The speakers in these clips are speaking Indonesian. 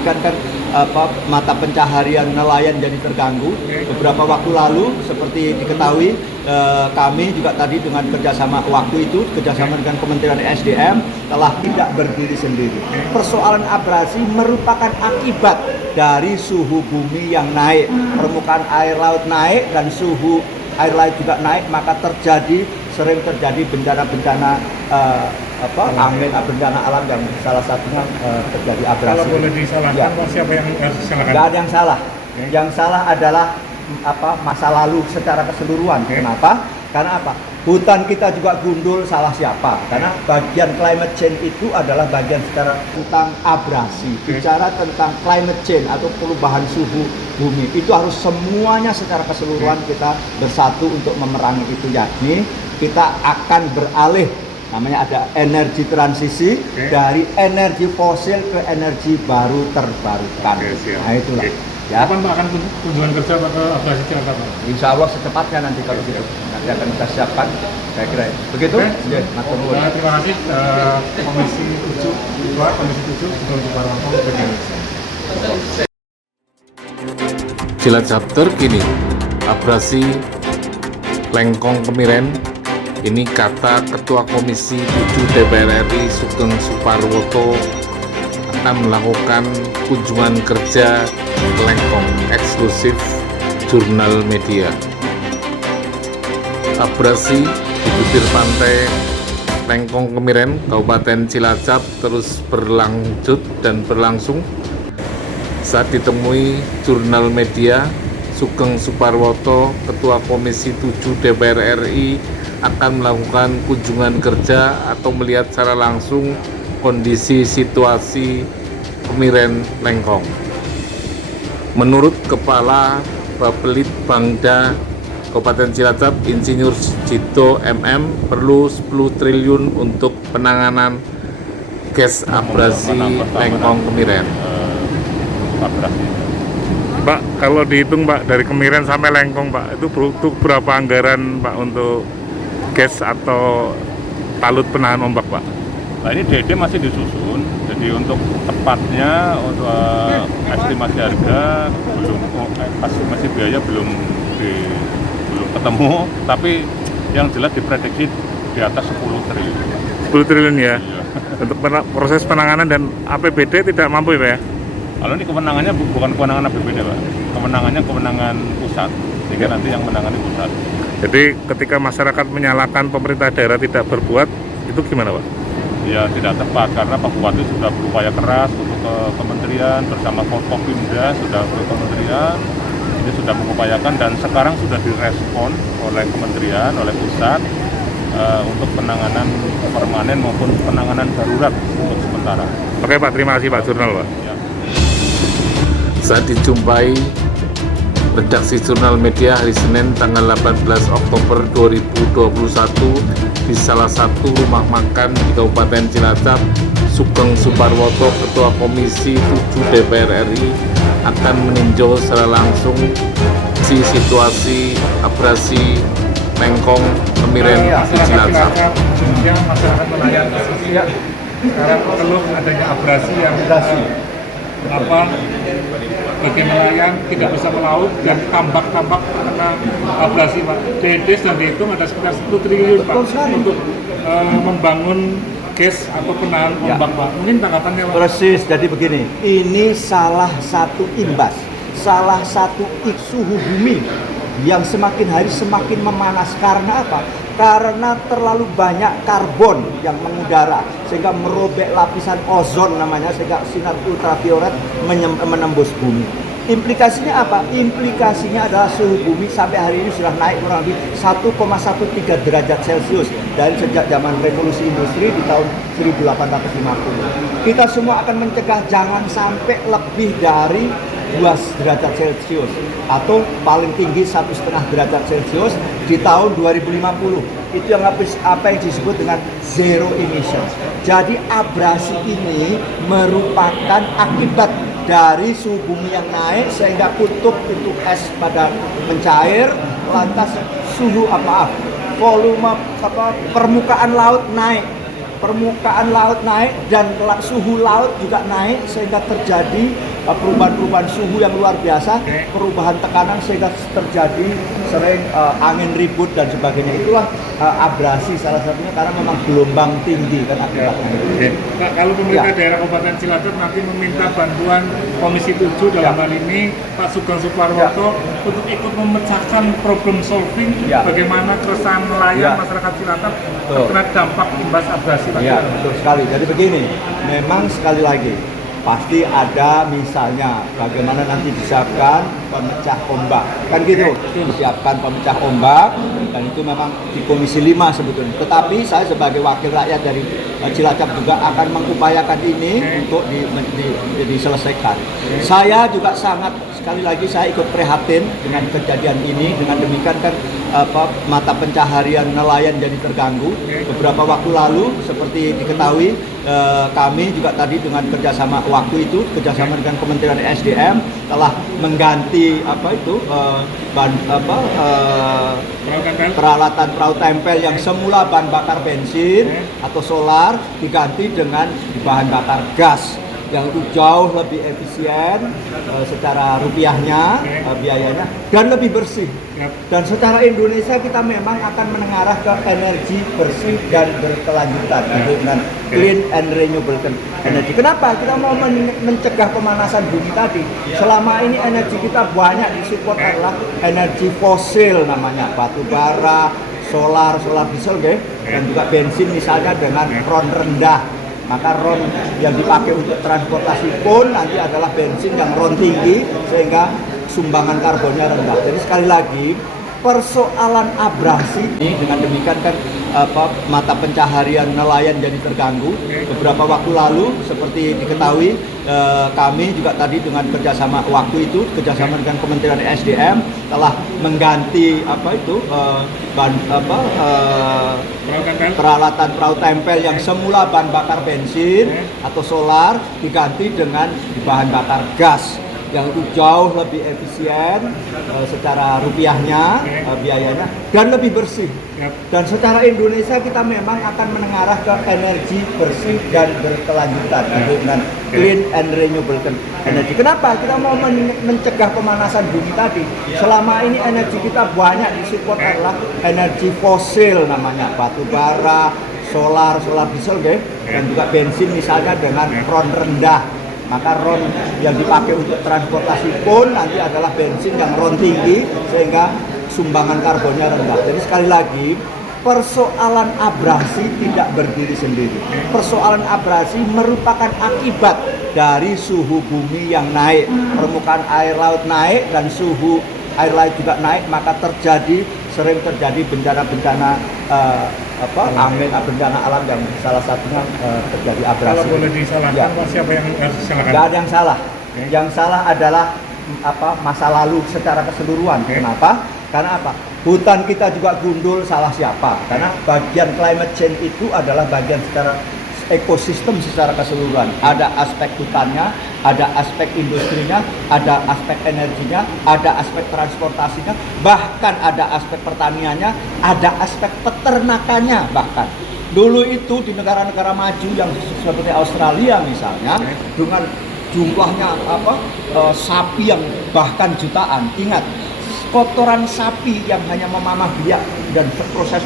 mengakibatkan kan mata pencaharian nelayan jadi terganggu. Beberapa waktu lalu seperti diketahui kami juga tadi dengan kerjasama dengan Kementerian SDM telah tidak berdiri sendiri. Persoalan abrasi merupakan akibat dari suhu bumi yang naik, permukaan air laut naik dan suhu air laut juga naik, maka sering terjadi bencana-bencana bencana alam yang salah satunya terjadi abrasi. Kalau boleh disalahkan, siapa yang harus disalahkan? Tidak ada yang salah. Yang salah adalah masa lalu secara keseluruhan. Kenapa? Karena apa? Hutan kita juga gundul, salah siapa? Karena bagian climate change itu adalah bagian secara tentang abrasi. Bicara tentang climate change atau perubahan suhu bumi, itu harus semuanya secara keseluruhan kita bersatu untuk memerangi itu, yakni kita akan beralih, namanya ada energi transisi dari energi fosil ke energi baru terbarukan. Nah itulah. Ya. Kapan Pak akan kunjungan kerja Pak ke abrasi Cilacap? Insya Allah secepatnya nanti kalau gitu. Nanti akan kita siapkan, saya kira. Begitu? Ya, terima kasih Komisi 7, Komisi 7 Sugeng Suparwoto Indonesia. Cilacap terkini, abrasi Lengkong Kemiren. Ini kata Ketua Komisi 7 DPR RI Sugeng Suparwoto akan melakukan kunjungan kerja ke Lengkong eksklusif Jurnal Media. Abrasi di bibir pantai Lengkong Kemiren, Kabupaten Cilacap terus berlanjut dan berlangsung. Saat ditemui Jurnal Media, Sugeng Suparwoto, Ketua Komisi 7 DPR RI akan melakukan kunjungan kerja atau melihat secara langsung kondisi situasi Kemiren Lengkong. Menurut Kepala Bapelit Bangda Kabupaten Cilacap, Insinyur Jito MM, perlu 10 triliun untuk penanganan gas abrasi Lengkong Kemiren. Pak, kalau dihitung Pak dari Kemiren sampai Lengkong Pak, itu butuh berapa anggaran Pak untuk gas atau talut penahan ombak Pak? Nah ini DD masih disusun, jadi untuk tepatnya untuk estimasi harga estimasi biaya belum ketemu, tapi yang jelas diprediksi di atas 10 triliun. 10 triliun ya? Iya. Untuk proses penanganan dan APBD tidak mampu ya Pak ya? Kalau ini kewenangannya bukan kewenangan APBD Pak, kewenangan pusat, sehingga nanti yang menangani pusat. Jadi ketika masyarakat menyalahkan pemerintah daerah tidak berbuat, itu gimana Pak? Ya tidak tepat, karena Pak Bupati sudah berupaya keras untuk ke kementerian bersama Forkopimda, sudah ke kementerian, ini sudah mengupayakan dan sekarang sudah direspon oleh kementerian, oleh pusat untuk penanganan permanen maupun penanganan darurat untuk sementara. Oke Pak, terima kasih Pak Jurnal Pak. Ya. Saat dijumpai redaksi Jurnal Media hari Senin tanggal 18 Oktober 2021 di salah satu rumah makan di Kabupaten Cilacap, Sugeng Suparwoto, Ketua Komisi 7 DPR RI akan meninjau secara langsung situasi abrasi Lengkong Kemiren di Cilacap. Khususnya masyarakat nelayan sekarang keluh adanya abrasi yang bagi nelayan tidak bisa melaut dan tambak-tambak karena abrasi Pak. DD sudah dihitung ada sekitar 10 triliun Pak untuk membangun gas atau penahan ombak Pak. Mungkin tanggapannya Pak? Persis, jadi begini, ini salah satu imbas, salah satu suhu bumi yang semakin hari semakin memanas. Karena apa? Karena terlalu banyak karbon yang mengudara sehingga merobek lapisan ozon namanya, sehingga sinar ultraviolet menembus bumi. Implikasinya apa? Implikasinya adalah suhu bumi sampai hari ini sudah naik kurang lebih 1,13 derajat Celcius dari sejak zaman revolusi industri di tahun 1850. Kita semua akan mencegah jangan sampai lebih dari 2 derajat Celcius atau paling tinggi 1,5 derajat Celcius di tahun 2050. Itu yang apa yang disebut dengan zero emission. Jadi abrasi ini merupakan akibat dari suhu bumi yang naik sehingga kutub itu es pada mencair, lantas volume permukaan laut naik. permukaan laut naik dan suhu laut juga naik sehingga terjadi perubahan-perubahan suhu yang luar biasa, perubahan tekanan sehingga terjadi sering angin ribut dan sebagainya. Itulah abrasi salah satunya karena memang gelombang tinggi kan akibatnya. Nah, kalau pemerintah daerah Kabupaten Cilacap nanti meminta bantuan Komisi 7 dalam hal ini Pak Sugeng Suparwoto untuk ikut memecahkan problem solving bagaimana keresahan nelayan masyarakat Cilacap terkena dampak imbas abrasi. Ya, betul sekali. Jadi begini, memang sekali lagi pasti ada misalnya bagaimana nanti disiapkan pemecah ombak kan gitu, disiapkan pemecah ombak dan itu memang di Komisi 5 sebetulnya, tetapi saya sebagai wakil rakyat dari Cilacap juga akan mengupayakan ini untuk diselesaikan. Saya juga sangat, sekali lagi saya ikut prihatin dengan kejadian ini. Dengan demikian kan mata pencaharian nelayan jadi terganggu. Beberapa waktu lalu seperti diketahui kami juga tadi dengan kerjasama waktu itu kerjasama dengan Kementerian SDM telah mengganti peralatan perahu tempel yang semula bahan bakar bensin atau solar diganti dengan bahan bakar gas yang itu jauh lebih efisien secara rupiahnya, biayanya, dan lebih bersih. Dan secara Indonesia kita memang akan mengarah ke energi bersih dan berkelanjutan dengan clean and renewable energy. Kenapa? Kita mau mencegah pemanasan bumi tadi. Selama ini energi kita banyak disupport adalah energi fosil namanya, batu bara, solar diesel, dan juga bensin misalnya dengan RON rendah. Maka RON yang dipakai untuk transportasi pun nanti adalah bensin yang RON tinggi sehingga sumbangan karbonnya rendah. Jadi sekali lagi persoalan abrasi ini dengan demikian kan mata pencaharian nelayan jadi terganggu. Beberapa waktu lalu seperti diketahui kami juga tadi dengan kerjasama waktu itu kerjasama dengan Kementerian SDM telah mengganti peralatan perahu tempel yang semula bahan bakar bensin atau solar diganti dengan bahan bakar gas yang itu jauh lebih efisien secara rupiahnya, biayanya, dan lebih bersih. Dan secara Indonesia kita memang akan mengarah ke energi bersih dan berkelanjutan dengan clean and renewable energy. Kenapa? Kita mau mencegah pemanasan bumi tadi. Selama ini energi kita banyak disupport adalah energi fosil namanya, batu bara, solar diesel, dan juga bensin misalnya dengan RON rendah. Maka RON yang dipakai untuk transportasi pun nanti adalah bensin yang RON tinggi sehingga sumbangan karbonnya rendah. Jadi sekali lagi persoalan abrasi tidak berdiri sendiri. Persoalan abrasi merupakan akibat dari suhu bumi yang naik, permukaan air laut naik dan suhu air laut juga naik, maka sering terjadi bencana-bencana angin, bencana alam yang salah satunya terjadi abrasi. Kalau boleh disalahkan, siapa yang harus disalahkan? Tidak ada yang salah. Yang salah adalah masa lalu secara keseluruhan. Kenapa? Karena apa? Hutan kita juga gundul, salah siapa? Karena bagian climate change itu adalah bagian secara ekosistem secara keseluruhan. Ada aspek hutannya, ada aspek industrinya, ada aspek energinya, ada aspek transportasinya, bahkan ada aspek pertaniannya, ada aspek peternakannya bahkan. Dulu itu di negara-negara maju yang seperti Australia misalnya, dengan jumlahnya sapi yang bahkan jutaan. Ingat, kotoran sapi yang hanya memamah biak dan proses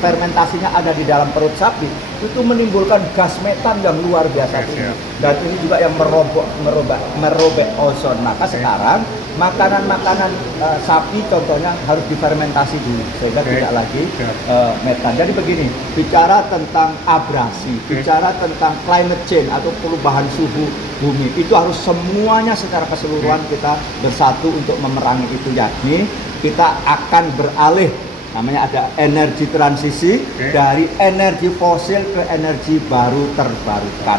fermentasinya ada di dalam perut sapi itu menimbulkan gas metan yang luar biasa tinggi. Dan ini juga yang merobek ozon. Maka sekarang makanan-makanan sapi contohnya harus difermentasi dulu sehingga tidak lagi metan. Jadi begini, bicara tentang abrasi, bicara tentang climate change atau perubahan suhu bumi, itu harus semuanya secara keseluruhan kita bersatu untuk memerangi itu, yakni kita akan beralih, namanya ada energi transisi dari energi fosil ke energi baru terbarukan.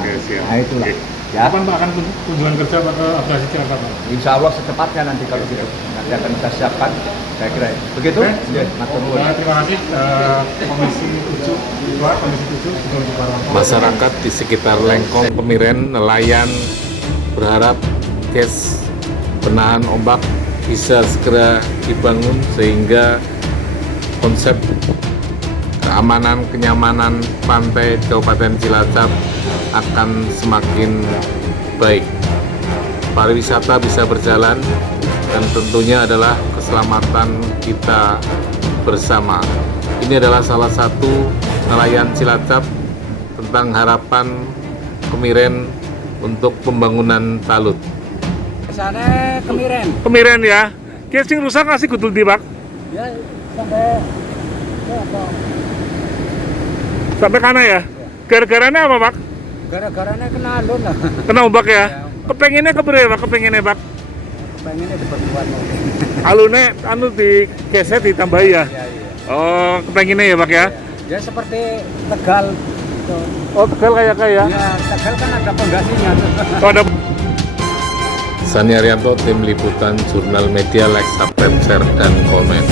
Nah itulah. Ya. Kapan Pak akan kunjungan kerja Pak ke abrasi Cilacap? Insya Allah secepatnya nanti kalau gitu. Nanti akan kita siapkan, saya kira. Begitu? Terima kasih Komisi 7, Komisi 7. Masyarakat di sekitar Lengkong, Kemiren, nelayan berharap kes penahan ombak bisa segera dibangun sehingga konsep keamanan, kenyamanan pantai Kabupaten Cilacap akan semakin baik. Pariwisata bisa berjalan dan tentunya adalah keselamatan kita bersama. Ini adalah salah satu nelayan Cilacap tentang harapan Kemiren untuk pembangunan talut. Sana Kemiren. Kemiren ya. Casing rusak kasih kutul di Pak. Ya sampai Sampai kana ya. Gara-garanya apa Pak? gara-garanya kena alun lah. Kena ombak ya. Kepengennya keberapa Pak? Kepengennya Pak? Pengennya diperkuat mungkin. Alune anu di keset ditambahi ya. Iya, iya. Oh, kepengennya ya Pak ya. Ya seperti Tegal. Oh, Tegal kayak Ya Tegal kan ada pondasinya. Oh, ada Sani Arianto, tim liputan Jurnal Media, like, subscribe, share, dan komen.